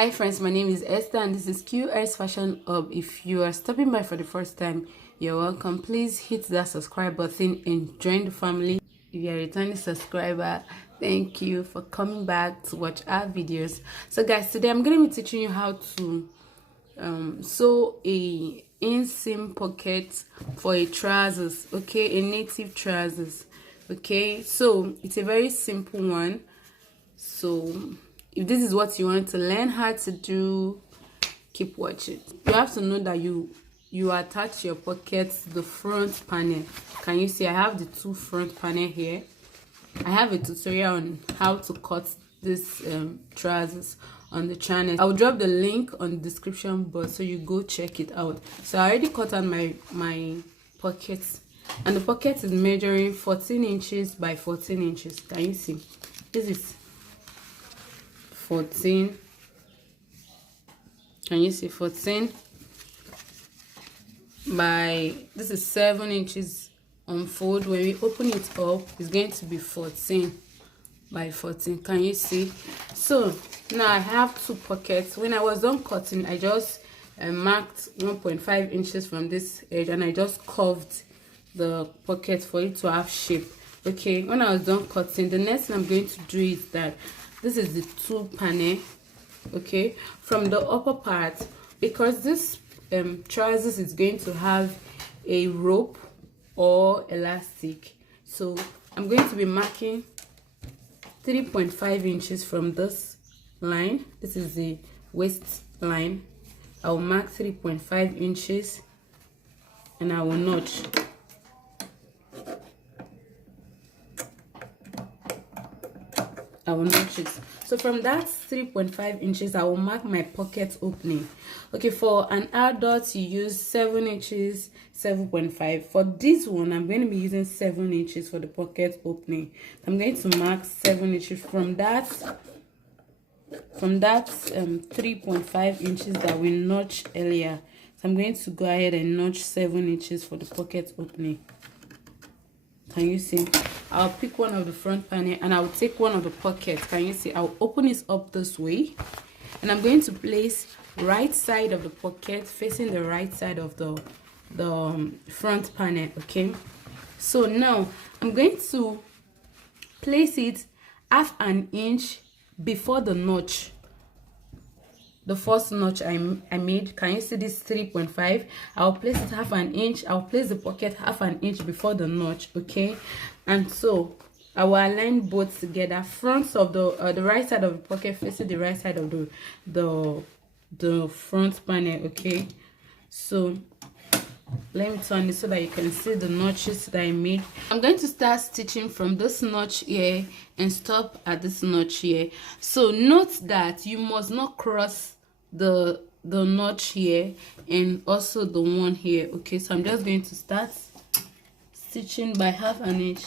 Hi friends, my name is Esther and this is Q-Est Fashion Hub. If you are stopping by for the first time, you're welcome. Please hit that subscribe button and join the family. If you're a returning subscriber, thank you for coming back to watch our videos. So guys, today I'm going to be teaching you how to sew a inseam pocket for a trousers, okay, a native trousers. Okay, so it's a very simple one. So if this is what you want to learn how to do, keep watching. You have to know that you attach your pocket to the front panel. Can you see I have the two front panel here? I have a tutorial on how to cut this trousers on the channel. I'll drop the link on the description box so you go check it out. So I already cut out my pocket, and the pocket is measuring 14 inches by 14 inches. Can you see? This is 14. Can you see 14 by, this is 7 inches on fold. When we open it up, it's going to be 14 by 14. Can you see? So now I have two pockets. When I was done cutting, I just marked 1.5 inches from this edge and I just curved the pocket for it to have shape. Okay, when I was done cutting, the next thing I'm going to do is that this is the two panel, okay, from the upper part, because this trousers is going to have a rope or elastic. So I'm going to be marking 3.5 inches from this line. This is the waist line. I will mark 3.5 inches and I will notch. I will notch it. So from that 3.5 inches, I will mark my pocket opening. Okay, for an adult, you use 7 inches, 7.5. For this one, I'm going to be using 7 inches for the pocket opening. I'm going to mark 7 inches from that 3.5 inches that we notched earlier. So I'm going to go ahead and notch 7 inches for the pocket opening. Can you see? I'll pick one of the front panel and I'll take one of the pockets. Can you see? I'll open it up this way and I'm going to place right side of the pocket facing the right side of the front panel. Okay, so now I'm going to place it half an inch before the notch, the first notch I made. Can you see this 3.5? I'll place it half an inch. I'll place the pocket half an inch before the notch. Okay, and so I will align both together. Front of the right side of the pocket facing the right side of the front panel. Okay, so let me turn it so that you can see the notches that I made. I'm going to start stitching from this notch here and stop at this notch here. So note that you must not cross the notch here and also the one here. Okay, so I'm just going to start stitching by half an inch.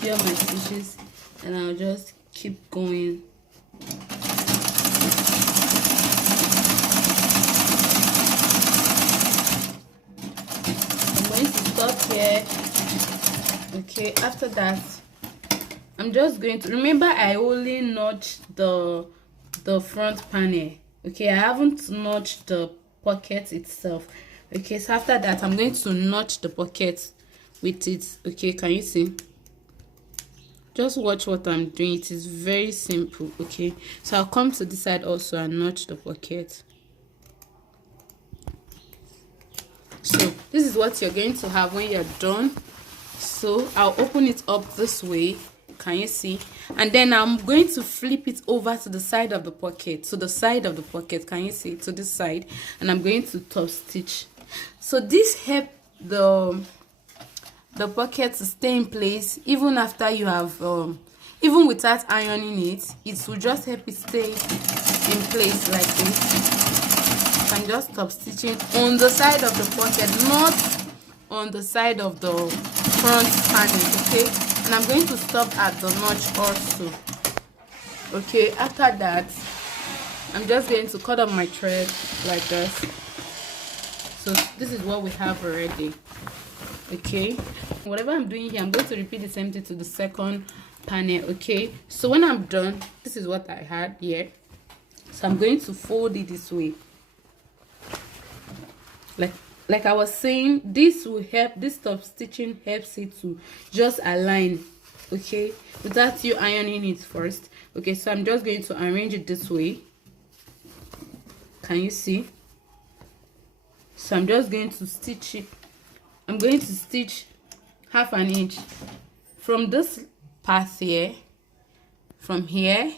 Here are my stitches and I'll just keep going. Here. Okay, after that I'm just going to, remember I only notched the front panel. Okay, I haven't notched the pocket itself. Okay, so after that I'm going to notch the pocket with it. Okay, can you see? Just watch what I'm doing. It is very simple. Okay, so I'll come to this side also and notch the pocket. So this is what you're going to have when you're done. So I'll open it up this way. Can you see? And then I'm going to flip it over to the side of the pocket, to the side of the pocket. Can you see? To this side, and I'm going to top stitch. So this helps the pocket to stay in place even after you have even without ironing it. It will just help it stay in place like this. I'm just stop stitching on the side of the pocket, not on the side of the front panel. Okay, and I'm going to stop at the notch also. Okay, after that I'm just going to cut up my thread like this. So this is what we have already. Okay, whatever I'm doing here, I'm going to repeat the same thing to the second panel. Okay, so when I'm done, this is what I had here. So I'm going to fold it this way. Like I was saying, this will help, this top stitching helps it to just align, okay, without you ironing it first. Okay, so I'm just going to arrange it this way. Can you see? So I'm just going to stitch it. I'm going to stitch 1/2 inch from this part here, from here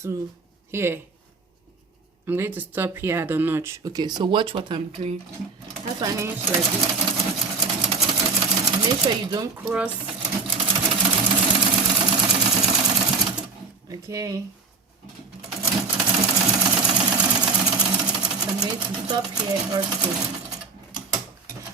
to here. I'm going to stop here at the notch. Okay, so watch what I'm doing. 1/2 inch like this. Make sure you don't cross. Okay. So I'm going to stop here also.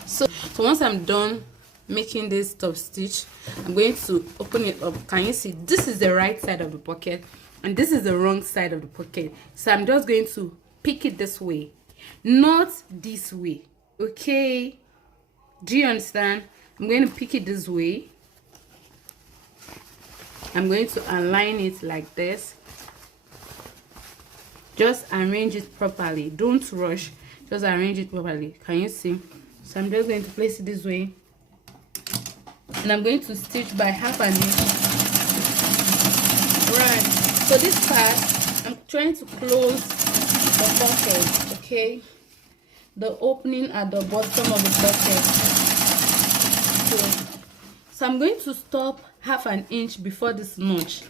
So once I'm done making this top stitch, I'm going to open it up. Can you see? This is the right side of the pocket and this is the wrong side of the pocket. So I'm just going to pick it this way, not this way. Okay, do you understand? I'm going to pick it this way. I'm going to align it like this. Just arrange it properly, don't rush, just arrange it properly. Can you see? So I'm just going to place it this way and I'm going to stitch by 1/2 inch. Right, so this part I'm trying to close the pocket, okay, the opening at the bottom of the pocket. So I'm going to stop 1/2 inch before this notch.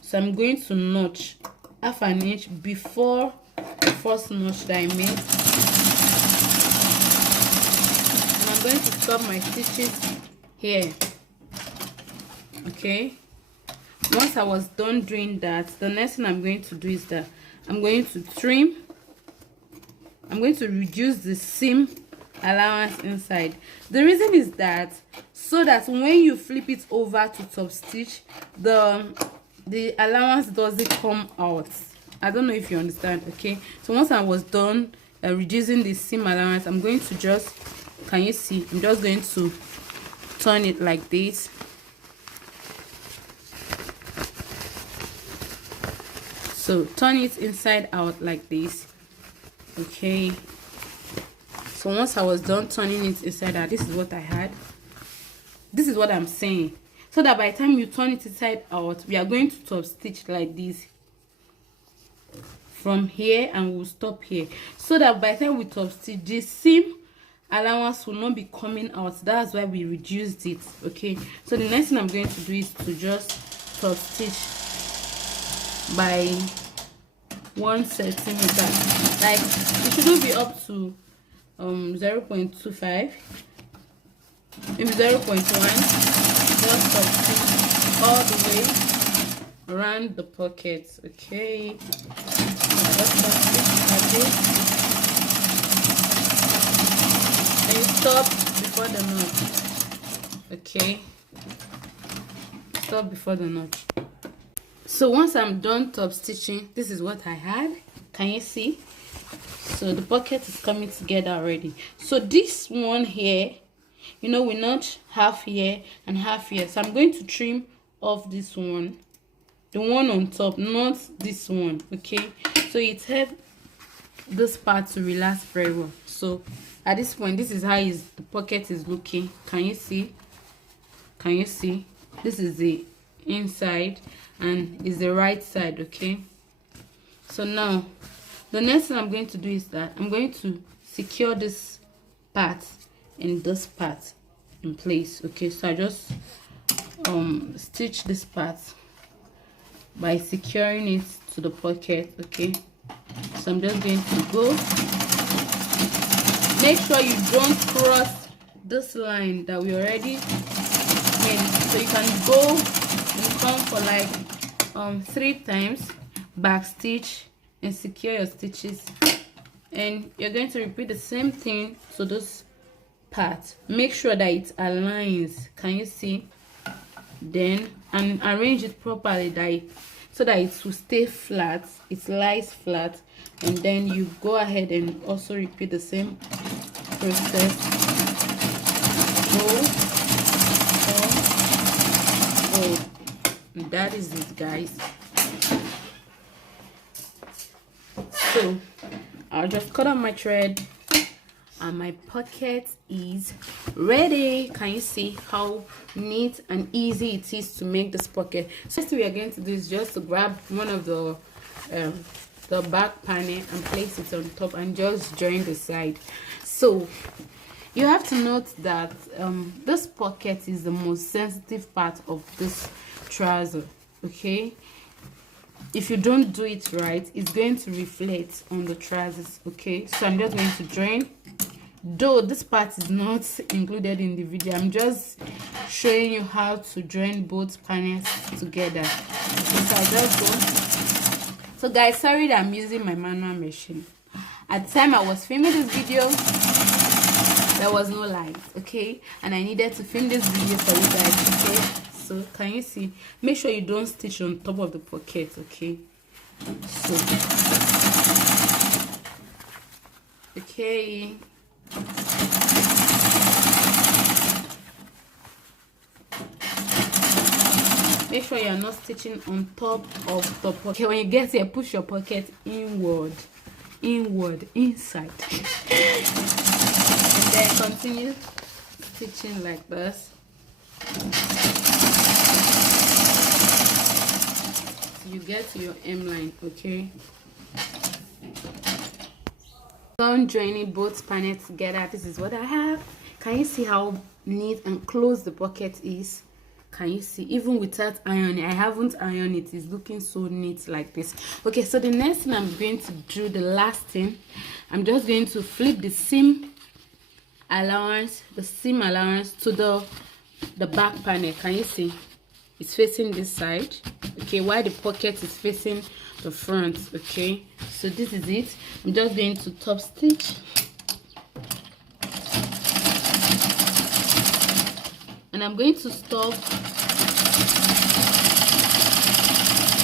So I'm going to notch 1/2 inch before the first notch that I made. And I'm going to stop my stitches here. Okay, once I was done doing that, the next thing I'm going to do is that I'm going to trim. I'm going to reduce the seam allowance inside. The reason is that so that when you flip it over to top stitch, the allowance doesn't come out. I don't know if you understand. Okay, so once I was done reducing the seam allowance, I'm going to just, can you see, I'm just going to turn it like this. So turn it inside out like this. Okay, so once I was done turning it inside out, this is what I had. This is what I'm saying, so that by the time you turn it inside out, we are going to top stitch like this from here and we'll stop here, so that by the time we top stitch, the seam allowance will not be coming out. That's why we reduced it. Okay, so the next thing I'm going to do is to just top stitch by 1 centimeter. Like, it shouldn't be up to 0.25, maybe 0.1. Just top stitch all the way around the pockets. Okay, just top stitch like this and you stop before the notch. Okay, stop before the notch. So once I'm done top stitching, this is what I had. Can you see? So the pocket is coming together already. So this one here, you know, we notch half here and half here. So I'm going to trim off this one, the one on top, not this one. Okay, so it helps this part to relax very well. So at this point, this is how the pocket is looking. Can you see? Can you see? This is the inside and is the right side. Okay, so now the next thing I'm going to do is that I'm going to secure this part and this part in place. Okay, so I just stitch this part by securing it to the pocket. Okay, so I'm just going to go. Make sure you don't cross this line that we already made, so you can go and come for like 3 times, back stitch and secure your stitches, and you're going to repeat the same thing to this part. Make sure that it aligns. Can you see? Then and arrange it properly so that it will stay flat, it lies flat, and then you go ahead and also repeat the same process. Go, go. And that is it, guys. So I'll just cut out my thread and my pocket is ready. Can you see how neat and easy it is to make this pocket? So what we are going to do is just to grab one of the back panel and place it on top and just join the side. So you have to note that this pocket is the most sensitive part of this trouser. Okay, if you don't do it right, it's going to reflect on the trousers. Okay, so I'm just going to join, though this part is not included in the video. I'm just showing you how to join both panels together. Okay, so I just go. So guys, sorry that I'm using my manual machine. At the time I was filming this video, there was no light, okay, and I needed to film this video for you guys. Okay, so can you see? Make sure you don't stitch on top of the pocket. Okay, so okay, make sure you're not stitching on top of the pocket. Okay, when you get here, push your pocket inward, inside, and then continue stitching like this. You get to your hemline. Okay, done joining both panels together. This is what I have. Can you see how neat and close the pocket is? Can you see? Even without ironing, I haven't ironed it, it's looking so neat like this. Okay, so the next thing I'm going to do, the last thing, I'm just going to flip the seam allowance to the back panel. Can you see? It's facing this side, okay, while the pocket is facing the front. Okay, so this is it. I'm just going to top stitch, and I'm going to stop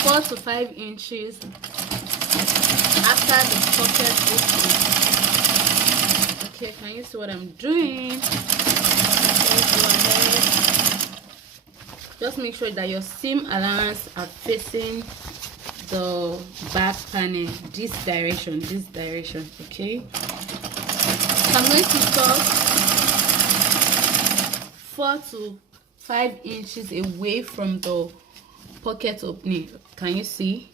4 to 5 inches after the pocket opening. Okay, can you see what I'm doing? Let's go ahead. Just make sure that your seam allowance are facing the back panel this direction. Okay, so I'm going to stop 4 to 5 inches away from the pocket opening. Can you see?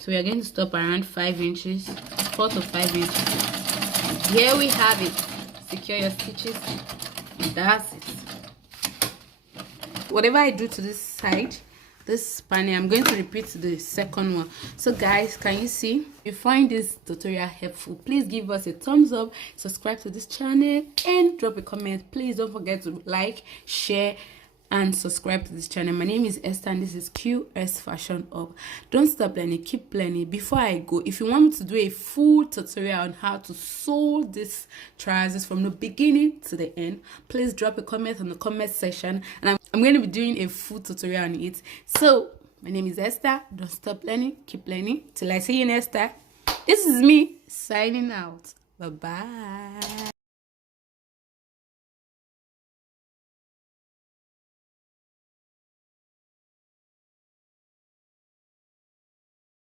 So we are going to stop around 5 inches, 4 to 5 inches. Here we have it. Secure your stitches, and that's it. Whatever I do to this side, this panel, I'm going to repeat the second one. So guys, can you see? If you find this tutorial helpful, please give us a thumbs up, subscribe to this channel, and drop a comment. Please don't forget to like, share, and subscribe to this channel. My name is Esther and this is Q-Est Fashion Hub. Don't stop learning, keep learning. Before I go, if you want me to do a full tutorial on how to sew this trousers from the beginning to the end, please drop a comment on the comment section, and I'm going to be doing a full tutorial on it. So my name is Esther. Don't stop learning, keep learning. Till I see you next time. This is me signing out. Bye bye.